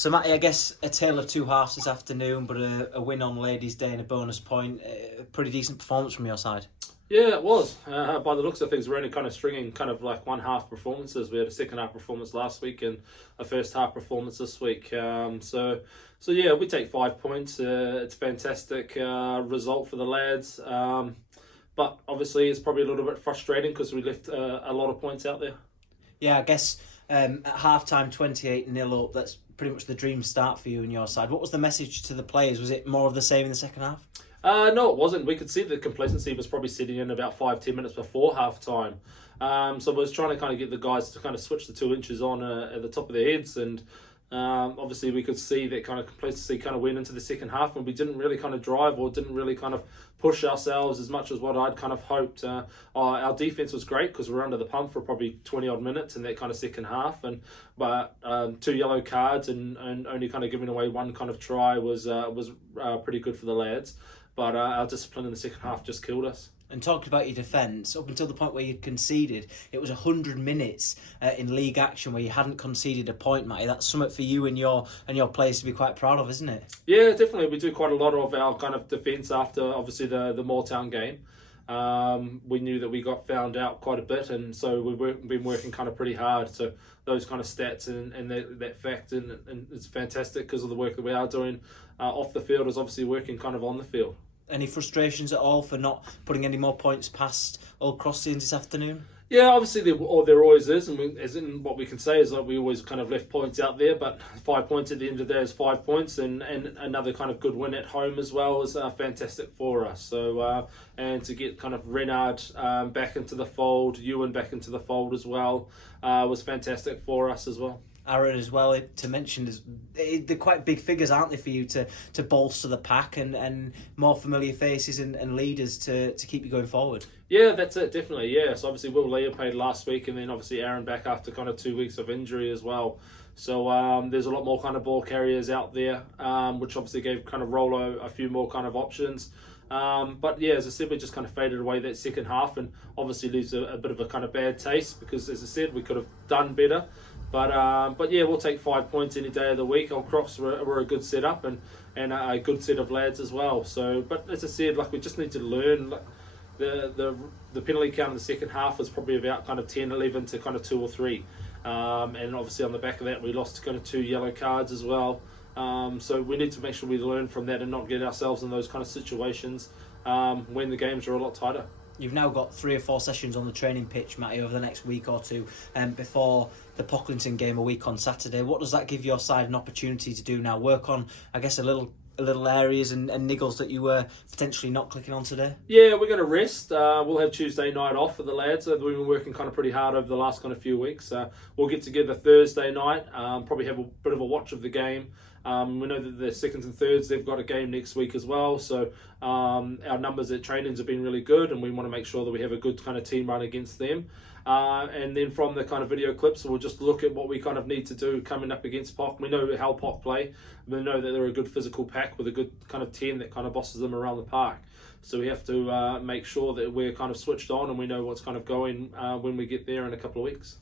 So, Matty, I guess a tale of two halves this afternoon, but a win on Ladies' Day and a bonus point. A pretty decent performance from your side. Yeah, it was. By the looks of things, we're only kind of stringing kind of like one half performances. We had a second half performance last week and a first half performance this week. So yeah, we take 5 points. It's a fantastic result for the lads. But obviously, it's probably a little bit frustrating because we left a lot of points out there. Yeah, I guess at half-time, 28-0 up, that's pretty much the dream start for you and your side. What was the message to the players? Was it more of the same in the second half? No, it wasn't. We could see the complacency was probably setting in about 5-10 minutes before half time. So I was trying to kind of get the guys to kind of switch the 2 inches on at the top of their heads, and obviously we could see that kind of complacency kind of went into the second half, and we didn't really kind of drive or didn't really kind of push ourselves as much as what I'd kind of hoped. Our defense was great because we were under the pump for probably 20 odd minutes in that kind of second half, but 2 yellow cards and only kind of giving away one kind of try was pretty good for the lads. But our discipline in the second half just killed us. And talking about your defence, up until the point where you'd conceded, it was 100 minutes in league action where you hadn't conceded a point, Matty. That's something for you and your players to be quite proud of, isn't it? Yeah, definitely. We do quite a lot of our kind of defence after, obviously, the Moortown game. We knew that we got found out quite a bit, and so we've been working kind of pretty hard. So those kind of stats and that fact, and it's fantastic because of the work that we are doing off the field is obviously working kind of on the field. Any frustrations at all for not putting any more points past Old Crossleyans this afternoon? Yeah, obviously there always is, and what we can say is that we always kind of left points out there, but 5 points at the end of the day is 5 points, and another kind of good win at home as well is fantastic for us. So and to get kind of Renard back into the fold, Ewan back into the fold as well, was fantastic for us as well. Aaron as well, to mention, they're quite big figures, aren't they, for you to bolster the pack and more familiar faces and leaders to keep you going forward? Yeah, that's it, definitely, yeah. So obviously Will Leah played last week, and then obviously Aaron back after kind of 2 weeks of injury as well. So there's a lot more kind of ball carriers out there, which obviously gave kind of Rolo a few more kind of options. But yeah, as I said, we just kind of faded away that second half, and obviously leaves a bit of a kind of bad taste because, as I said, we could have done better. But yeah, we'll take 5 points any day of the week. Old Crocs were a good setup and a good set of lads as well. So, but as I said, like we just need to learn. Like, the penalty count in the second half was probably about kind of 10, 11 to kind of 2 or 3. And obviously on the back of that, we lost kind of 2 yellow cards as well. So we need to make sure we learn from that and not get ourselves in those kind of situations when the games are a lot tighter. You've now got 3 or 4 sessions on the training pitch, Matty, over the next week or two, before the Pocklington game a week on Saturday. What does that give your side an opportunity to do now? Work on, I guess, a little areas and niggles that you were potentially not clicking on today? Yeah, we're going to rest. We'll have Tuesday night off for the lads. We've been working kind of pretty hard over the last kind of few weeks. We'll get together Thursday night, probably have a bit of a watch of the game. We know that the seconds and thirds, they've got a game next week as well. So our numbers at trainings have been really good, and we want to make sure that we have a good kind of team run against them. And then from the kind of video clips, we'll just look at what we kind of need to do coming up against POC. We know how POC play. We know that they're a good physical pack with a good kind of 10 that kind of bosses them around the park. So we have to make sure that we're kind of switched on and we know what's kind of going when we get there in a couple of weeks.